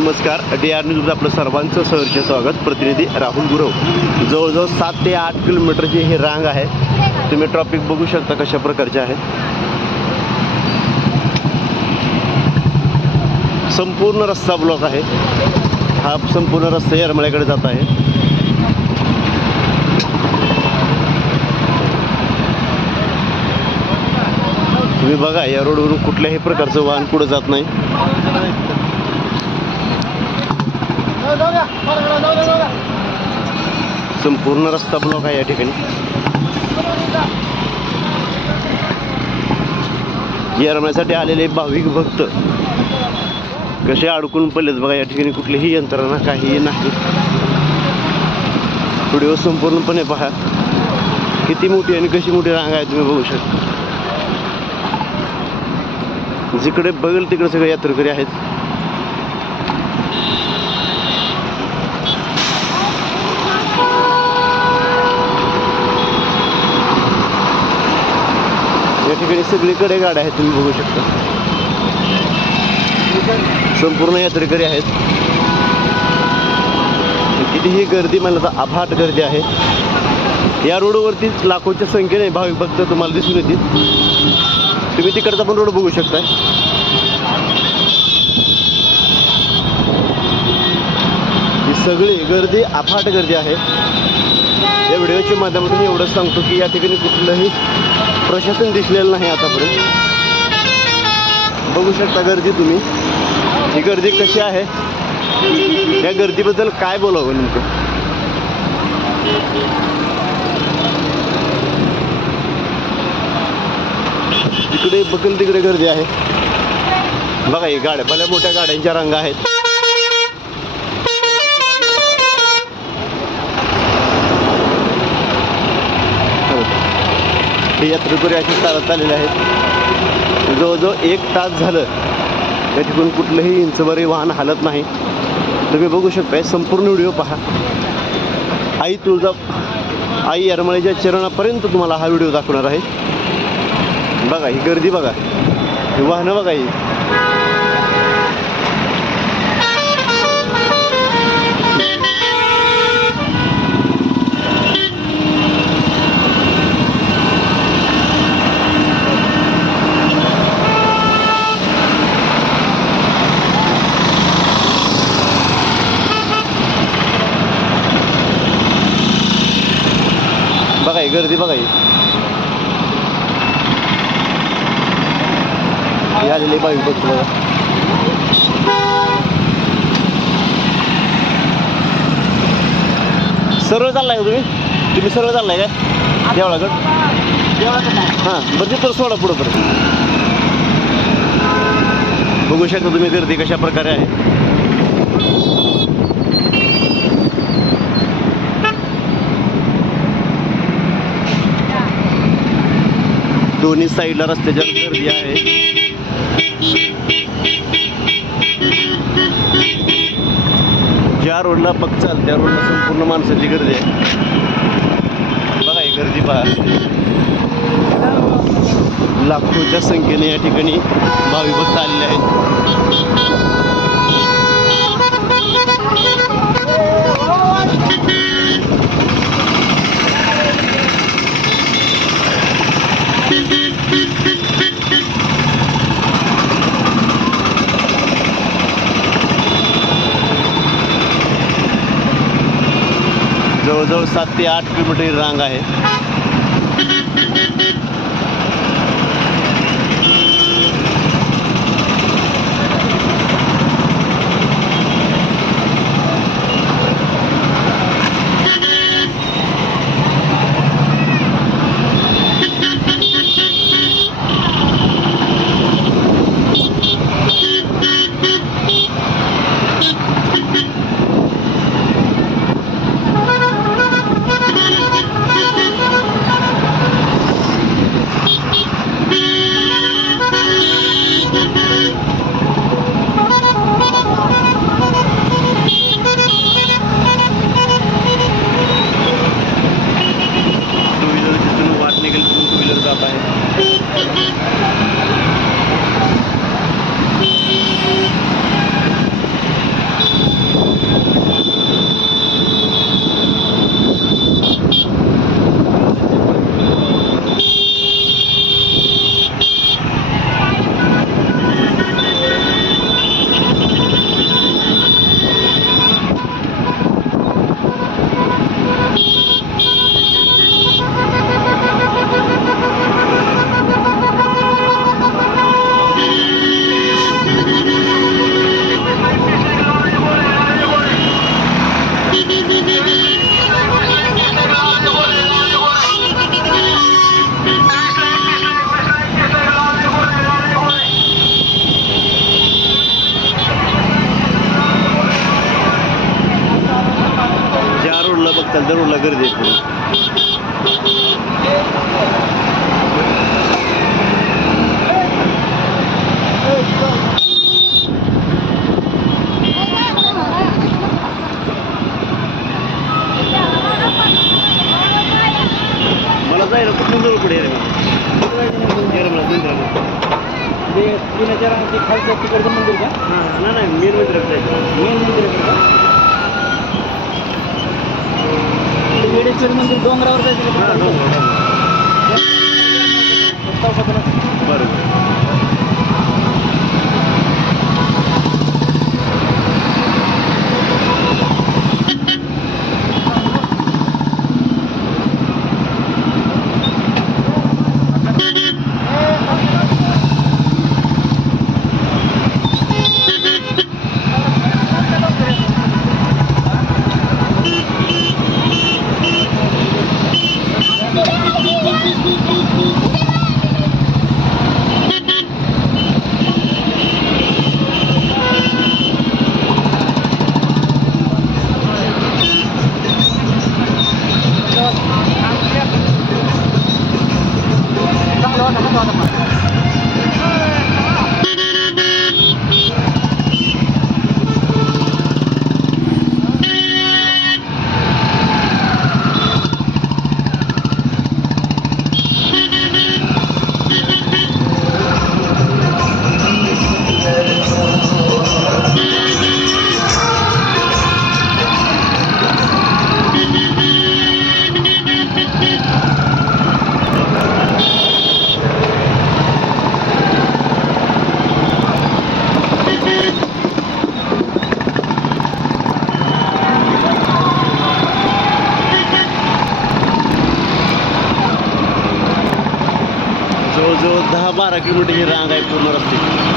नमस्कार. DR न्यूजमध्ये आपलं सर्वांचं सहर्ष स्वागत. प्रतिनिधी राहुल गुरव. जवळजवळ 7 ते 8 किलोमीटरची ही रांग आहे. तुम्ही ट्रॉफिक बघू शकता कशा प्रकारचे आहे. संपूर्ण रस्ता ब्लॉक आहे. हा संपूर्ण रस्ता येरमाळ्याकडे जात आहे. तुम्ही बघा, या रोडवरून कुठल्याही प्रकारचं वाहन पुढे जात नाही. संपूर्ण रस्ता ब्लॉक आहे या ठिकाणी. येरमाळ्यासाठी आलेले भाविक भक्त कसे अडकून पडलेत बघा. या ठिकाणी कुठलीही यंत्रणा काहीही नाही. व्हिडिओ संपूर्णपणे पहा. किती मोठी आणि कशी मोठी रांग आहे तुम्ही बघू शकता. जिकडे बघेल तिकडे सगळे यात्रेकरी आहेत. या ठिकाणी सगळीकडे गाड्या आहेत तुम्ही बघू शकता. संपूर्ण यात्रेकरी आहेत. कितीही गर्दी म्हणलं तर अफाट गर्दी आहे. या रोडवरती लाखोच्या संख्येने भाविक भक्त तुम्हाला दिसून येतील. तुम्ही तिकडचा पण रोड बघू शकताय. ही सगळी गर्दी अफाट गर्दी आहे. या व्हिडिओच्या माध्यमातून एवढंच सांगतो की या ठिकाणी कुठलंही प्रशासन दिसलेलं नाही आतापर्यंत. बघू शकता गर्दी तुम्ही. ही गर्दी कशी आहे, या गर्दीबद्दल काय बोलावं नेमकं. इकडे बघेल तिकडे गर्दी आहे बघा. ही गाड्या भल्या मोठ्या गाड्यांच्या रांगा आहेत. हे यात्रेकरी असे चालत आलेले आहेत. जवळजवळ 1 तास झालं या ठिकाणी कुठलंही इंचभरही वाहन हालत नाही. तुम्ही बघू शकताय. संपूर्ण व्हिडिओ पहा. आई येरमाळ्याच्या चरणापर्यंत तुम्हाला हा व्हिडिओ दाखवणार आहे. बघा ही गर्दी बघा. ही वाहनं बघा. ही बघा. ही गर्दी बघा. ही आलेले भाविक भक्त बघा. सरळ चाललाय का तुम्ही सरळ चाललाय काय देवळाकडं? हां बरं तिथं सोडा पुढं परत. बघू शकता तुम्ही गर्दी कशा प्रकारे आहे. दोन्ही साईडला रस्त्याच्या गर्दी आहे. ज्या रोडला पग चाल त्या रोडला संपूर्ण माणसाची गर्दी आहे बघा. ही गर्दी पहा. लाखोच्या संख्येने या ठिकाणी भाविक भक्त आलेले आहेत. जवळजवळ 7 ते 8 किलोमीटर रांग आहे. विठ्ठल दररोजला गर्दी आहे पूर्ण. मला जायला कुठून जवळ पुढे खालचं तिकडचं मंदिर का? हां नाही मेन मंदिरात जायचं. मेन मंदिर का? वेडेश्वर मंदिर डोंगरावर जायचं का? बरोबर. जवळजवळ 10-12 किलोमीटरची रांग आहे पूर्ण रस्ते.